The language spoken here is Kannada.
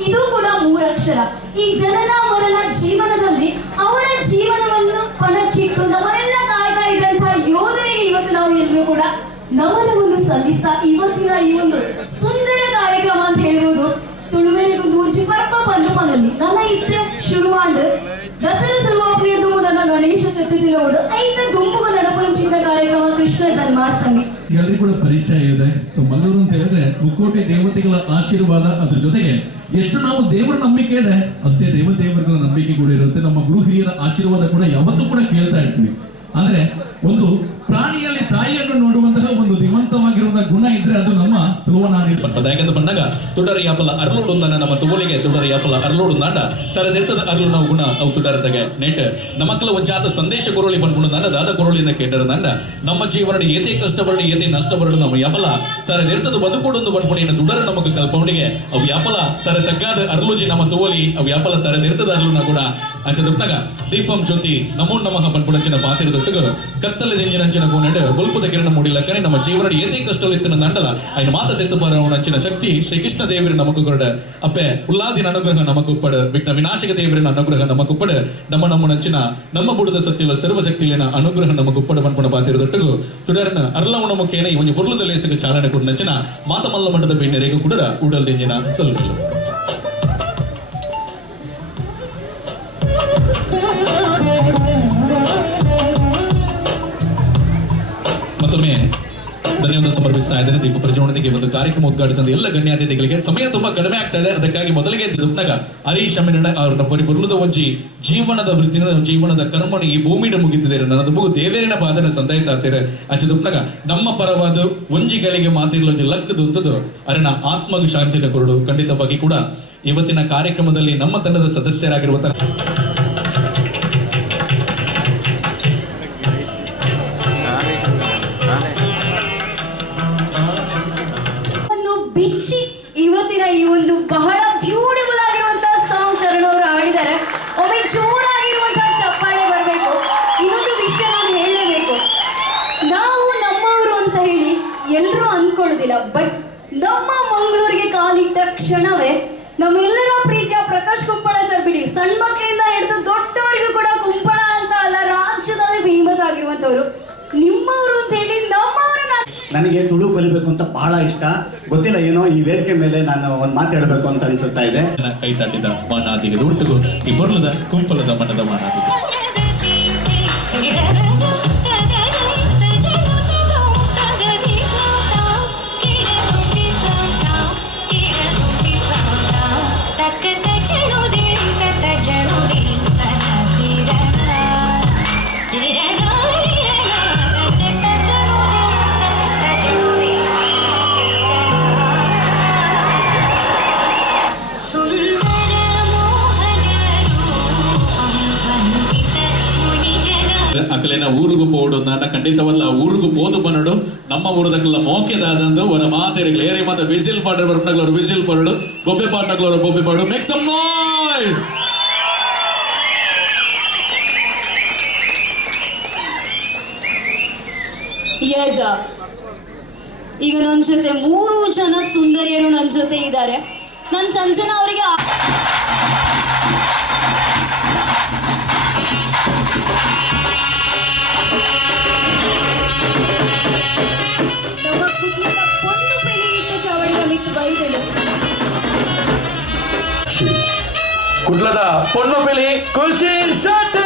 ಇದು ಕೂಡ ಮೂರಕ್ಷರ ಈ ಜನನ ಮರಣ ಜೀವನದಲ್ಲಿ ಅವರ ಜೀವನವನ್ನು ಪಣಕ್ಕಿಟ್ಟು ನವರೆಲ್ಲ ಕಾಯ್ತಾ ಇದ್ದಂತಹ ಯೋಧರಿಗೆ ಇವತ್ತು ನಾವು ಎಲ್ಲರೂ ಕೂಡ ನಮನವನ್ನು ಸಲ್ಲಿಸ್ತಾ ಇವತ್ತಿನ ಈ ಒಂದು ಸುಂದರ ಕಾರ್ಯಕ್ರಮ ಅಂತ ಹೇಳ್ಬೋದು. ತುಳುವೆನಿಗೊಂದು ಉಂಚಿ ಪರ್ಪ ಬಂದು ಪನಲ್ಲಿ ನನ್ನ ಇತ್ತೆ ಶುರುವಾಂಡ್. ದಸರಾ ಶುರುವಾಪನೆಯದು ಮುನ್ನ ಗಣೇಶ ಚತುರ್ಥಿ ಜನ್ಮಾಷ್ಟಮಿ ಎಲ್ಲರಿಗೂ ಕೂಡ ಪರಿಚಯ ಇದೆ. ಸೊ ಮಲ್ಲೂರು ಅಂತ ಹೇಳಿದ್ರೆ ಮುಕ್ಕೋಟೆ ದೇವತೆಗಳ ಆಶೀರ್ವಾದ ಅದ್ರ ಜೊತೆಗೆ ಎಷ್ಟು ನಾವು ದೇವರ ನಂಬಿಕೆ ಇದೆ, ಅಷ್ಟೇ ದೇವ ದೇವರುಗಳ ನಂಬಿಕೆ ಕೂಡ ಇರುತ್ತೆ. ನಮ್ಮ ಗುರು ಹಿರಿಯರ ಆಶೀರ್ವಾದ ಕೂಡ ಯಾವತ್ತೂ ಕೂಡ ಕೇಳ್ತಾ ಇರ್ತೀವಿ. ಆದ್ರೆ ಒಂದು ಪ್ರಾಣಿಯಲ್ಲಿ ತಾಯಿಯನ್ನು ನೋಡುವಂತಹ ಒಂದು ದಿವಂತವಾಗಿರುವಂತಹ ಗುಣ ಇದ್ರೆ ಅದು ನಮ್ಮ ತುಳುವನಾಡಿ ಬರ್ತದೆ ಬಂದಾಗ ತುಡರ ಯಾಪಲ ಅರ್ಲೋಡು ನಮ್ಮ ತುವಲಿಗೆ ತುಡರ ಯಾಪಲ ಅರ್ಲೋಡು ನಾಡ ತರದಿರ್ತದ ಅರ್ಲು ನಾವು ಗುಣ ಅವು ತುಡರದಾಗ. ನೆಟ್ ನಮಕ್ಕಲ ಒಂಚಾತ ಸಂದೇಶ ಕೊರಳಿ ಬಂದ್ಬಿಡು ನನ್ನ ದಾದ ಕೊರಳಿಂದ ಕೇಟರ ನನ್ನ ನಮ್ಮ ಜೀವನ ಏತೆ ಕಷ್ಟ ಬರಡು ಏತೆ ನಷ್ಟ ಬರಡು ನಮ್ಮ ಯಾಪಲ ತರದಿರ್ತದ ಬದುಕೋಡೊಂದು ಬಂದ್ಬಿಡಿ ತುಡರ ನಮಗೆ ಕಲ್ಪವಣಿಗೆ. ಅವು ಯಾಪಲ ತರ ತಗ್ಗಾದ ಅರ್ಲುಜಿ ನಮ್ಮ ತುವಲಿ ಅವು ಯಾಪಲ ತರದಿರ್ತದ ಅರ್ಲು ಗುಣ. ಅಂಚ ದೀಪಂ ಜ್ಯೋತಿ ನಮೋ ನಮಃ ಪನ್ಪುಣಂಚಿನ ಪಾತಿರ ದೊಟ್ಟಗ ಕತ್ತಲ ದೆಂಜಿನಂಚಿನ ಕೋನಡ್ ಬಲ್ಪದ ಕಿರಣ ಮೂಡಿಲ್ಲ ಕನೆ ನಮ್ಮ ಜೀವನ ಏತೆ ಕಷ್ಟಲಿತ್ತಿನ ನಂಡಲ ఆయన ಮಾತ ತೆತ್ತು ಪರವಣಂಚಿನ ಶಕ್ತಿ ಶ್ರೀಕೃಷ್ಣ ದೇವರ ನಮಕು ಕೊರಡ ಅಪ್ಪೆ ಉಲ್ಲಾದಿನ ಅನುಗ್ರಹ ನಮಕು ಉಪ್ಪಡ ವಿಘ್ನ ವಿನಾಶಕ ದೇವರಿನ ಅನುಗ್ರಹ ನಮಕು ಉಪ್ಪಡ ನಮ್ಮ ನಮ್ಮ ನಂಚಿನ ನಮ್ಮ ಬುಡದ ಸತ್ಯಲ ಸರ್ವಶಕ್ತಿಲಿನ ಅನುಗ್ರಹ ನಮಕು ಉಪ್ಪಡ ಪನ್ಪುಣ ಪಾತಿರ ದೊಟ್ಟಗು ತುಡರ್ನ ಅರ್ಲವಣ ಮುಖೇನ ಇವನ್ ಪುರ್ಲದ ಲೇಸಗ ಚಾಲನೆ ಕೊಡ ನಂಚಿನ ಮಾತಮಲ್ಲ ಮಠದ ಬೆಣ್ಣೆರೆಗೂ ಕುಡರ ಉಡಲ್ ದೆಂಜಿನ ಧನ್ಯವಾದ ಸಮರ್ಪಿಸ್ತಾ ಇದ್ದಾರೆ ದೀಪ ಪ್ರಜ್ವಲನೆಗೆ ಒಂದು ಕಾರ್ಯಕ್ರಮ ಉದ್ಘಾಟಿಸಿದ ಎಲ್ಲ ಗಣ್ಯಾತಿಥಿಗಳಿಗೆ. ಸಮಯ ತುಂಬಾ ಕಡಿಮೆ ಆಗ್ತಾ ಇದೆ. ಅದಕ್ಕಾಗಿ ಮೊದಲಿಗೆ ದುಪ್ನಗ ಹರೀಶ್ ಅಮ್ಮಿನ ಅವರನ್ನ ಪರಿಪುರ್ಲದ ಒಂಜಿ ಜೀವನದ ವೃತ್ತಿನ ಜೀವನದ ಕರ್ಮಣಿ ಈ ಭೂಮಿಡ ಮುಗಿತಿದ್ದಾರೆ ನನ್ನದು ಮಗು ದೇವೇರಿನ ಪಾದನ ಸಂದಾಯಿತ ಆಗ್ತಾರೆ ಅಂಚೆ ದುಪ್ನಗ ನಮ್ಮ ಪರವಾದ ಒಂಜಿಗಳಿಗೆ ಮಾತಿರ್ಲ ಲಕ್ಕದು ಅಂತದ್ದು ಅರಣ ಆತ್ಮಗ ಶಾಂತಿನ ಕೊರಡು. ಖಂಡಿತವಾಗಿ ಕೂಡ ಇವತ್ತಿನ ಕಾರ್ಯಕ್ರಮದಲ್ಲಿ ನಮ್ಮ ತಂಡದ ಸದಸ್ಯರಾಗಿರುವಂತಹ ನಾವು ನಮ್ಮವರು ಅಂತ ಹೇಳಿ ಎಲ್ಲರೂ ಅನ್ಕೊಳ್ಳೋದಿಲ್ಲ ಬಟ್ ನಮ್ಮ ಮಂಗಳೂರಿಗೆ ಕಾಲಿಟ್ಟ ಕ್ಷಣವೇ ನಮ್ಮೆಲ್ಲರ ಪ್ರೀತಿಯ ಪ್ರಕಾಶ್ ಕುಂಪಳ ಸರ್ ಬಿಡಿ. ಸಣ್ಣ ಮಕ್ಕಳಿಂದ ಹಿಡಿದು ದೊಡ್ಡವರಿಗೂ ಕೂಡ ಕುಂಪಳ ಅಂತ ಅಲ್ಲ ರಾಜ್ಯದಲ್ಲಿ ಫೇಮಸ್ ಆಗಿರುವಂತವ್ರು ನಿಮ್ಮವರು ಅಂತ ಹೇಳಿ ನಮ್ಮವರನ್ನ ನನಗೆ ತುಳು ಕಲಿಬೇಕು ಅಂತ ಬಹಳ ಇಷ್ಟ. ಗೊತ್ತಿಲ್ಲ ಏನೋ ಈ ವೇದಿಕೆ ಮೇಲೆ ನಾನು ಒಂದು ಮಾತಾಡಬೇಕು ಅಂತ ಅನಿಸುತ್ತಾ ಇದೆ. ಕೈ ತಟ್ಟಿದ ಮಾನಾದಿಗದ ಒಟ್ಟಿಗೂ ಈ ಬರ್ಲದ ಕುಂಪಲದ ಮನದ ಅಕಲೇನ ಊರಿಗೂ ಪೋಡು ನನ್ನ ಖಂಡಿತವಲ್ಲ ಊರಿಗೂ ಪೋದು ಬನ್ನಡು ನಮ್ಮ ಊರದಕ್ಕೆಲ್ಲ ಮೋಕೆದಾದಂದು ಅವರ ಮಾತಿರಲಿ ಏರಿ ಮಾತ ವಿಸಿಲ್ ಪಾಡ್ರೆ ಬರ್ಪನಗ್ಲವ್ರು ವಿಸಿಲ್ ಪರಡು ಬೊಬ್ಬೆ ಪಾಟ್ನಗ್ಲವ್ರು ಬೊಬ್ಬೆ ಪಾಡು ಮೇಕ್ ಸಮ್ ನಾಯ್ಸ್ ಎಸ್ ಈಗ ನನ್ನ ಜೊತೆ ಮೂರು ಜನ ಸುಂದರಿಯರು ನನ್ನ ಜೊತೆ ಇದ್ದಾರೆ. ನನ್ನ ಸಂಜನಾ ಅವರಿಗೆ కుట్లదా పొన్ను పెళ్ళి కృషి షాట్